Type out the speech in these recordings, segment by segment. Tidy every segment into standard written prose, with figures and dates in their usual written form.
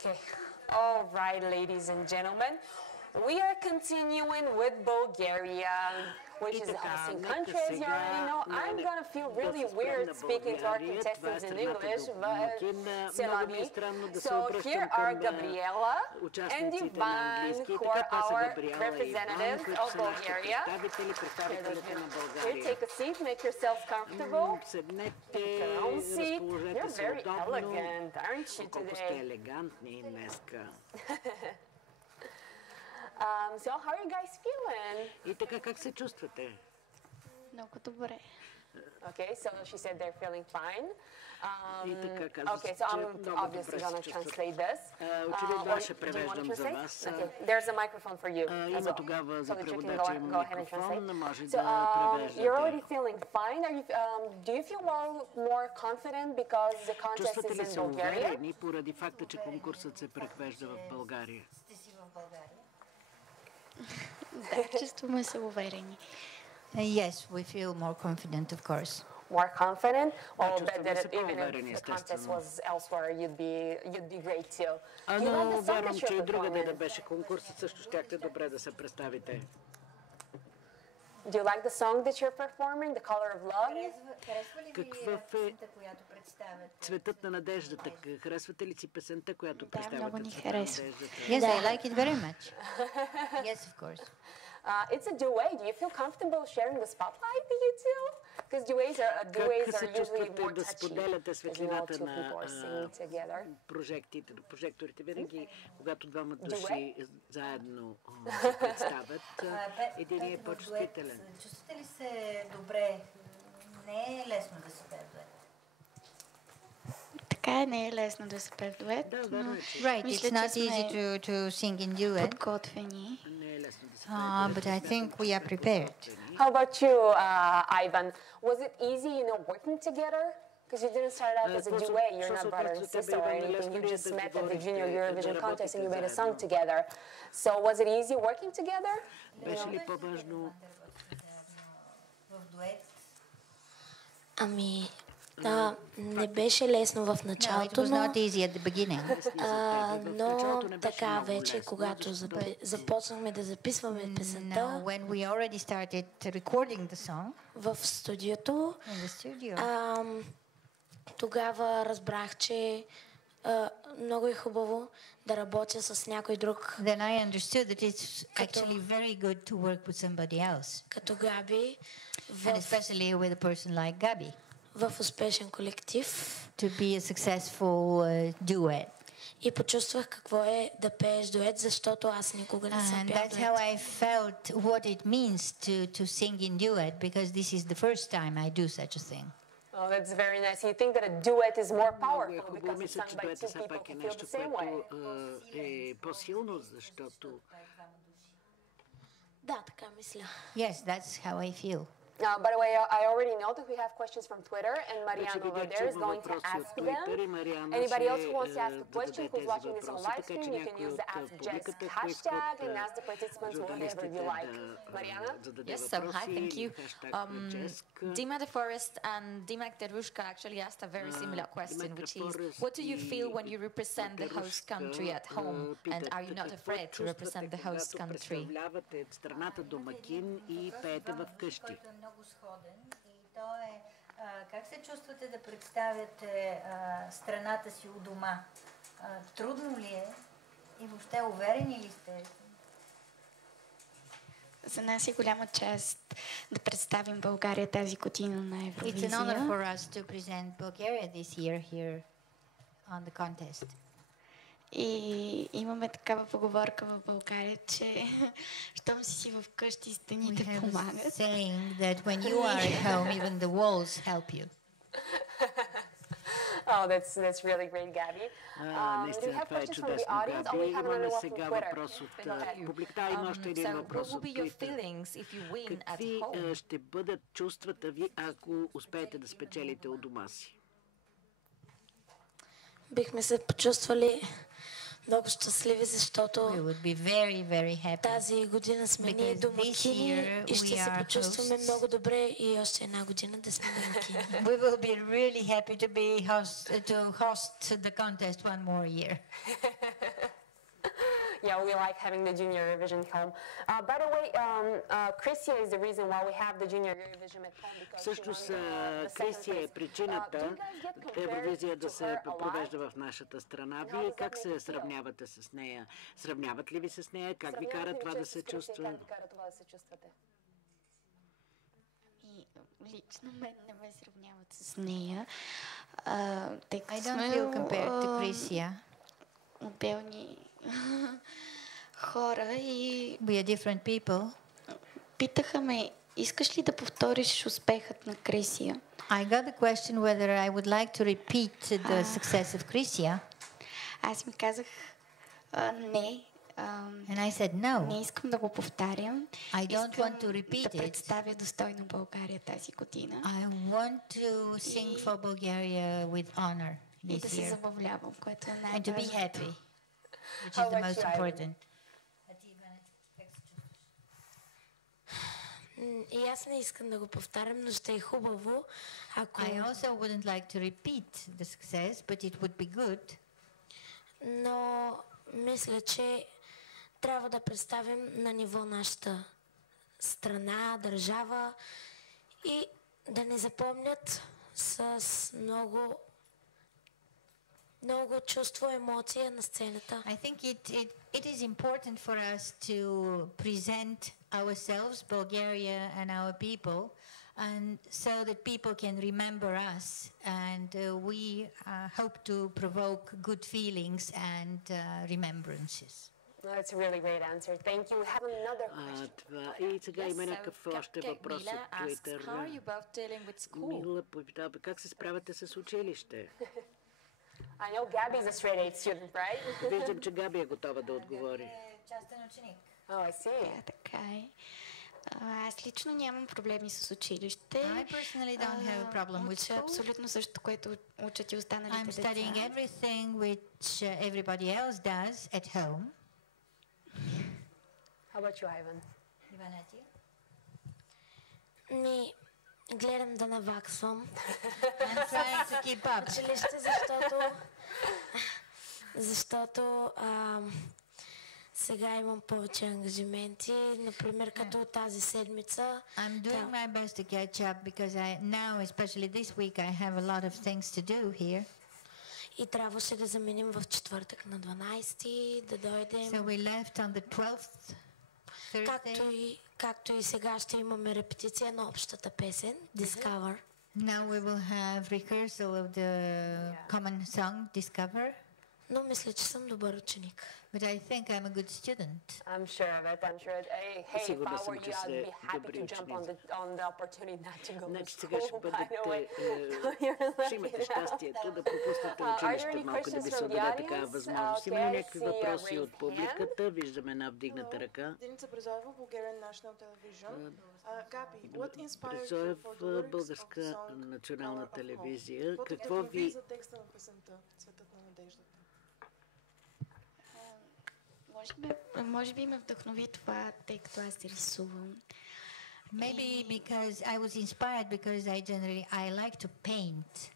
Okay. All right, ladies and gentlemen. We are continuing with Bulgaria, which is a hosting country, as you already know. I'm gonna feel really weird speaking to our contestants in English, but c'est la vie. So here are Gabriela and Ivan, who are our representatives of Bulgaria. Here, take a seat, make yourselves comfortable. Take your own seat. You're very elegant, aren't you, today? So how are you guys feeling? И така, как се чувствате? Много добре. Okay, so she said they're feeling fine. И така казва, Okay, so I'm obviously going to translate this. Очевидно аз ще превеждам за вас. Okay, there's a microphone for you as Има well. тогава за So that you can преводача има go ahead and translate. микрофон, може So да you're already превеждате. feeling fine. Do you feel more confident because the contest Чувствате is ли in се Bulgaria? уверени поради факта, че конкурсът се превежда в България? Сте си в България? Да, чувстваме се уверени. Yes, we feel more confident, of course. More confident? Well, чувстваме bet се that even по-уверени, if the contest естествено. was elsewhere, you'd be great too. Do you like Но the song вярвам, that че и you're другаде да performing? беше конкурсът, също щяхте добре да се представите. Do you like the song that you're performing, The Color of Love? Харесва ли ви Какъв песента, която представяте? Цветът на надеждата. Харесвате ли си песента, която много представяте? ни Цветът на харесва. надеждата? Yes, I like it very much. Yes, of course. It's a duet. Do you feel comfortable sharing the spotlight, you two? Because duets Как are се usually чувствате more да touchy. споделяте Because светлината two people are singing на together. прожекторите? Винаги, когато двама Дует? души заедно се представят, един е по-чувствителен. Чувствате ли се добре? Не е лесно да се пее дует. Така не е лесно да се пее в дует, Да, но верно е, че Right, мисля, it's not че easy сме to sing in duet, подготвени. не е лесно да се пее. but I think we are prepared. How about you, Ivan? Was it easy, working together? Because you didn't start out as a duet. You're not brother and sister or anything. You just met at the Junior Eurovision contest and you made a song together. So was it easy working together? Беше ли по-важно? В дует. Ами, не беше лесно в No, it началото, was not easy at the beginning. но така вече, когато започнахме да записваме Now, песента when we already started recording the song в студиото, in the studio, тогава разбрах, че много е хубаво да работя с някой друг, then I understood that it's actually very good to work with somebody else, като Габи, and especially with a person like Gabi, в успешен колектив. to be a successful duet. И почувствах какво е да пееш дует, защото аз никога не съм And пял that's how дует. I felt what it means to sing in duet, because this is the first time I do such a thing. Oh, that's very nice. You think that a duet is more Много е powerful хубаво. because it's Мисля, sung че by дуета two все people пак е who feel нещо, the same way. което е по-силно, защото Да, така мисля. Yes, that's how I feel. By the way, I already know that we have questions from Twitter, and Mariano over видях, there че is има going to въпроси от ask Twitter и them. Мариана Anybody else ще who wants to ask a question, даде who's тези watching this on въпроси, live така че stream, you can някой use the от Ask Jess публиката, ако hashtag искат and ask the participants whatever журналистите you like. Mariana? да зададе Yes, so hi, въпроси, thank you. хаштаг Джеск. Dima De Forest and Dimak Derushka actually asked a very similar question, Dimak which De is, Forest what do you feel и when you represent the host country at home, and are you not afraid to represent the host country? Представлявате страната домакин и пеете в къщи. Който е много сходен и то е как се чувствате да представяте страната си у дома? Трудно ли е и въобще уверени ли сте? За нас е голяма чест да представим България тази година на It's an honor Евровизия. for us to present Bulgaria this year here on the contest. И имаме такава поговорка в България, че щом си в къщи, We стените have a помагат. saying that when you are at home, even the walls help you. Oh, that's really great, Gabby. Do we Наистина, have това е questions from the чудесно, audience? Oh, Габи. we have another Имаме one from сега Twitter. въпрос от Go ahead. публиката. Има още един So, what въпрос will от be your Twitter. feelings if you win at Какви home? ще бъдат чувствата ви, ако успеете да спечелите у дома си? Бихме се почувствали много щастливи, защото We would be very, very happy. тази година сме ние домакини и ще се почувстваме много добре и още една година да сме домакини. We will be really happy to host the contest one more year. Yeah, we like having the Junior Eurovision home. By the way, Chrissia is the reason why we have the Junior Eurovision at home because Всъщност, she won the Крисия е second place. причината Евровизия да се her a lot? провежда в нашата страна. Вие как се сравнявате с нея? Сравняват ли ви се с нея? Как ви кара това да се чувства? Как ви кара това да се чувствате? И лично мен не ме сравняват с нея. Тъй като I don't feel compared to Chrissia. отделни хора и We are different people. питаха ме, искаш ли да повториш успехът на Крисия? I got the question whether I would like to repeat the success of Chrissia. Аз ми казах не. And I said no. Не искам да го повтарям. I don't Искам want to repeat да it. представя достойно България тази година. I want to sing for Bulgaria with honor И да this се year. забавлявам, което е And to be най-важното. happy, which How is the about most you, Ivan? important. И аз не искам да го повтарям, но ще е хубаво, ако... I also wouldn't like to repeat the success, but it would be good. Но мисля, че трябва да представим на ниво нашата страна, държава и да ни запомнят с много чувство, емоция на сцената. I think it is important for us to present ourselves, Bulgaria and our people, and so that people can remember us, and we hope to provoke good feelings and remembrances. That's a really great answer. Thank you. We have another question. И сега има някакъв още въпрос от Twitter. How are you both dealing with school? Мила попитава, как се справяте с училище? I know Gabby is a straight A student, right? Виждам, че Габи е готова да отговори. Частен ученик. Oh, I see. Да, така е. Аз лично нямам проблеми с училище. I personally don't have a problem with Уча school. абсолютно същото, което учат и останалите I'm деца. studying everything which everybody else does at home. How about you, Ivan? Иванети. Гледам да наваксвам I'm trying to keep up. училище, защото сега имам повече ангажименти, например като тази седмица. I'm doing my best to catch up because now, especially this week, I have a lot of things to do here. И трябваше да заменим в четвъртък на 12 да дойдем. So we left on the 12th, Thursday. Както и сега ще имаме репетиция на общата песен, Discover. Now we will have rehearsal of the common song, Discover. Но мисля, че съм добър ученик. But I think I'm a good student. I'm sure of it. I'm sure. Hey, if I Сигурна were съм, you, че I'd сте be happy добри to jump ученици. on the opportunity not to go to Значи сега ще school, by the way. бъдете, ще имате щастието да пропуснете училище малко, да ви се отдаде такава възможност. Има ли някакви въпроси от публиката? Виждаме една вдигната ръка. Деница Брезоева, Bulgarian National Television. Gabi, what inspired you Брезоев, for the lyrics of Българска the song национална Color of Hope? телевизия. Какво те Какво вдъхнови ви... за текста на песента Цветът на надеждата? Може би ме вдъхнови това, тъй като аз рисувам. Maybe because I was inspired because I like to paint.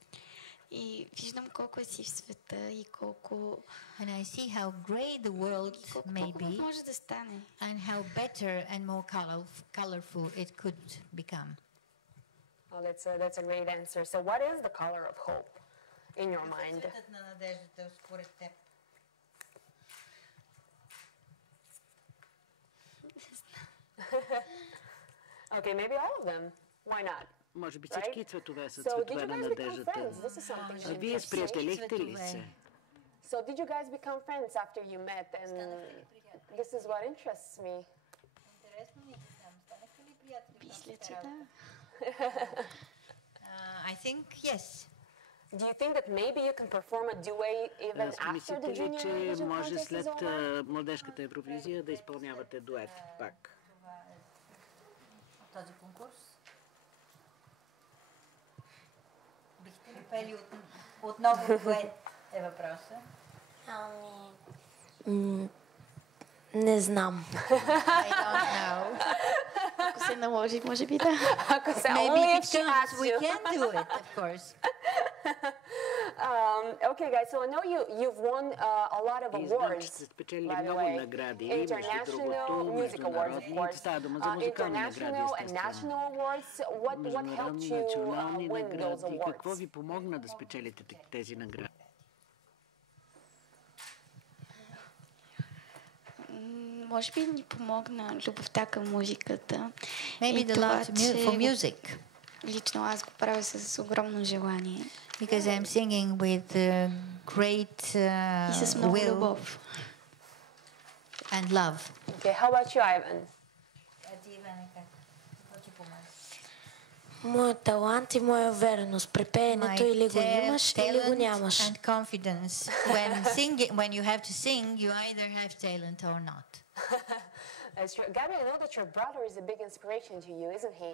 И виждам колко е сив света и колко... And I see how great the world may колко be може да стане. and how better and more colorful it could become. Oh, that's a great answer. So what is the color of hope in your mind? Цветът на надеждата според теб. Okay, maybe all of them. Why not? Може би всички цветове са So did цветове you на guys become надеждата. friends? This is something А вие сприятелихте ли се? So did you guys become friends after you met? And this is what interests me. Интересно ми е там. Станахте ли приятели? Мисля, че да. I think yes. Do you think that maybe you can perform a duet even after the Мислите ли, Junior че Eurovision може contest is след over? младежката Евровизия да изпълнявате дует пак? Това е от този конкурс. Бихте ли пели отново дует е въпроса? Не знам. I don't know. Ако се наложи, може би да. Maybe if it comes, we can do it, of course. Okay, guys, so I know you've won a lot of awards, by the way. International music awards, of course. International and national awards. What helped you win those awards? Какво ви помогна да спечелите тези награди? Може би ни помогна любовта към музиката. Maybe the love for music. Лично аз го правя с огромно желание. Because I'm singing with great will and love. Okay, how about you, Ivan? Моят талант и моя увереност при пеенето или го имаш, или го нямаш. And confidence. When you have to sing, you either have talent or not. That's true. Gabi, I know that your brother is a big inspiration to you, isn't he?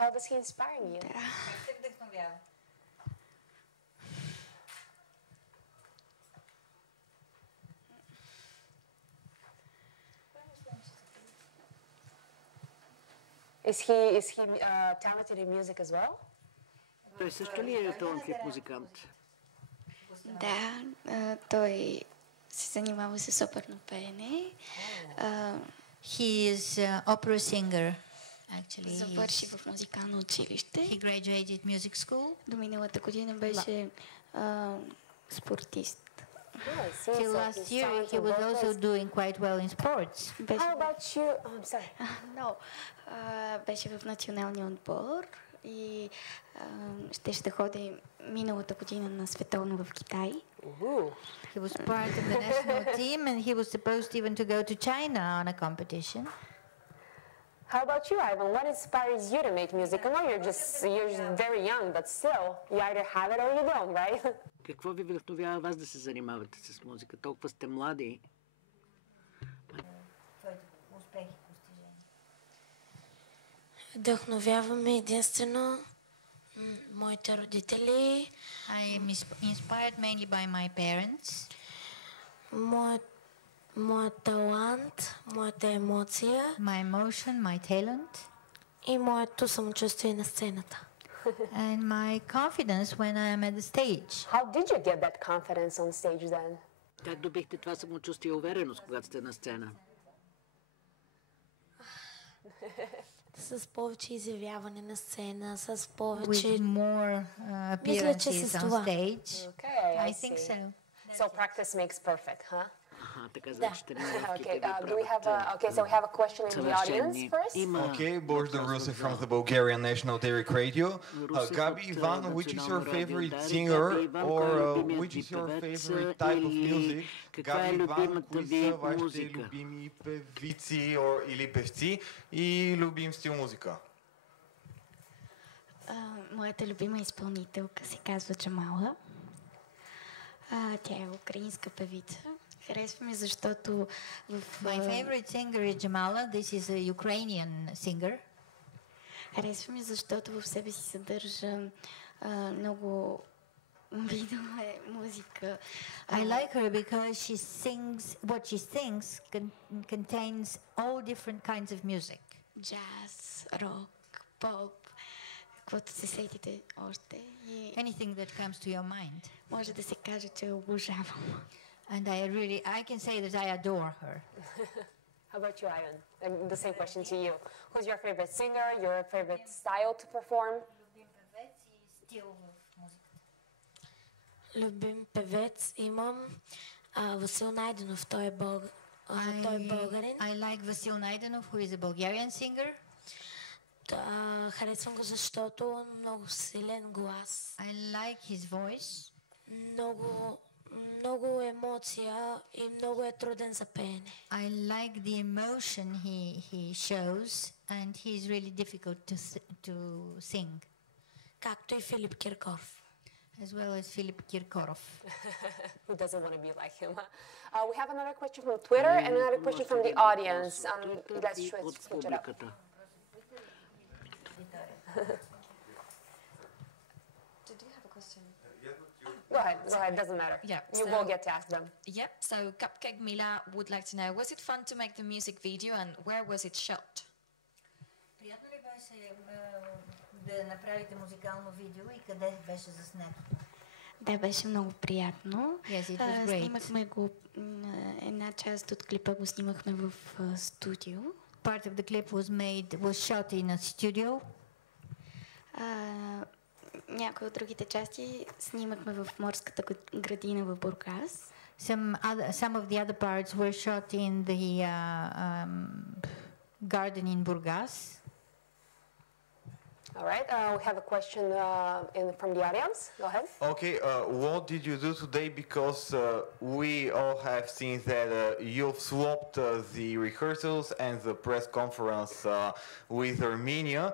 How does he inspire you? Is he talented in music as well? Той също ли е талантлив музикант? Да, той се занимава с оперно пеене. He is opera singer. Actually, завърши в музикално училище. He graduated music school. До миналата година беше спортист. Till last year, he was also doing quite well in sports. How about you? Oh, I'm sorry. No, беше в националния отбор и щеше да ходи миналата година на световно в Китай. He was part of the national team, and he was supposed even to go to China on a competition. How about you, Ivan? What inspires you to make music? I know you're very young, but still, you either have it or you don't, right? Какво ви вдъхновява вас да се занимавате с музика? Толкова сте млади. Вдъхновяваме единствено моите родители. I am inspired mainly by my parents. Моят талант, моята емоция. My emotion, my talent. И моето самочувствие на сцената. And my confidence when I am at the stage. How did you get that confidence on stage then? Как добихте това самочувствие и увереност, когато сте на сцена? С повече изявяване на сцена, с повече... With more appearances on stage. Okay, I think so. So practice makes perfect, huh? Така значи тренировките Okay, so we have a question in the audience first. Okay, Božidar Rusek from the Bulgarian National Derek Radio. Gabi, Ivan, which is your favorite singer or which is your favorite type of music? Gabi, Ivan, кои са вашите любими певици или певци и любим стил музика? Моята любима изпълнителка се казва Джамала. Тя е украинска певица. Харесва ми, защото My favorite singer is Jamala. This is a Ukrainian singer. Харесва ми, защото в себе си съдържа много видове музика. I like her because she sings, what she sings contains all different kinds of music. Джаз, рок, поп, каквото се сетите още. Anything that comes to your mind. Може да се каже, че обожавам. And I can say that I adore her. How about you, Ivan? And the same question to you. Who's your favorite singer, your favorite style to perform? Любим певец имам Васил Найденов, той е българин. I like Vasil Найденов, who is a Bulgarian singer. Харесвам го, защото много силен глас. I like his voice. Много емоция и много е труден за пеене. I like the emotion he shows, and he is really difficult to sing. Както и Филип Киркоров. As well as Philip Kirkorov. Who doesn't want to be like him? We have another question from Twitter and another question from the audience. Let's switch it up. Did you have a question? Go ahead. go ahead, doesn't matter. Yeah, you will get to ask them. Yep, so Cupcake Mila would like to know, was it fun to make the music video and where was it shot? Приятно ли беше да направите музикално видео и къде беше заснето? Да, беше много приятно. Yes, it was great. Снимахме го, една част от клипа го снимахме в студио. Part of the clip was shot in a studio. Някои от другите части снимахме в морската градина в Бургас. Some of the other parts were shot in the garden in Burgas. All right, we have a question from the audience. Go ahead. Okay, what did you do today? Because we all have seen that you've swapped the rehearsals and the press conference with Armenia.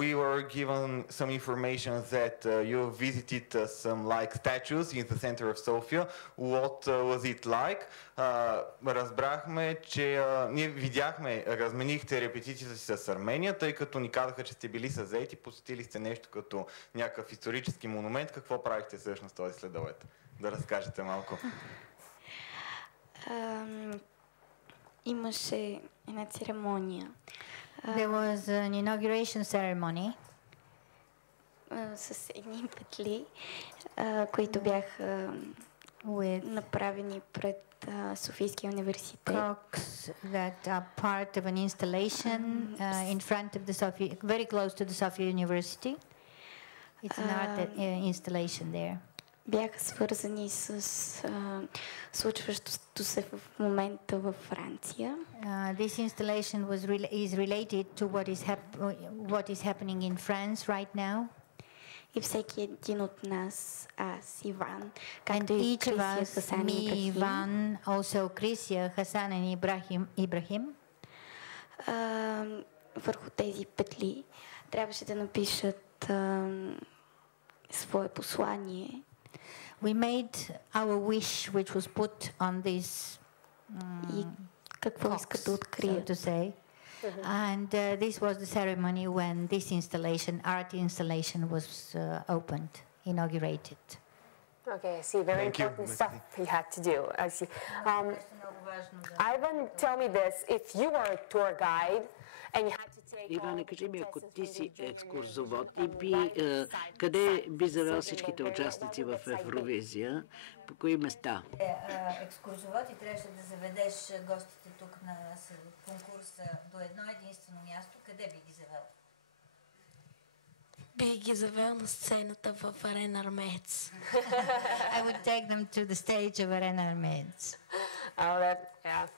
We were given some information that you visited some like statues in the center of Sofia. What was it like? Разбрахме, че ние видяхме, разменихте репетицията си с Армения, тъй като ни казаха, че сте били съзети, посетили сте нещо като някакъв исторически монумент. Какво правихте всъщност този следобед? Да разкажете малко. Имаше една церемония. There was an inauguration ceremony. С едни петли, които бяха направени пред Софийския университет. Clocks that are part of an installation in front of the Sofia, very close to the Sofia University. It's an art installation there. Бяха свързани с случващото се в момента във Франция. This installation is related to what is happening in France right now. И всеки един от нас, аз, Иван, както и Крисия, Хасан и Ибрахим, Иван, also Крисия, Хасан и Ибрахим, върху тези петли трябваше да напишат свое послание. We made our wish, which was put on this и какво искат да открият. So to say. And this was the ceremony when this art installation was opened, inaugurated. Okay, I see. Very important stuff you had to do. I see. Ivan, tell me this. If you were a tour guide and you had to take... Иване, кажи ми, ако ти си екскурзовод и къде би завел всичките участници в Евровизия, по кои места? Екскурзовод и трябваше да заведеш гостите тук на конкурса до едно единствено място, къде би ги завел? Бих ги завел на сцената в Арена Армеец. I would take them to the stage of Arena Armеец. Oh, yeah.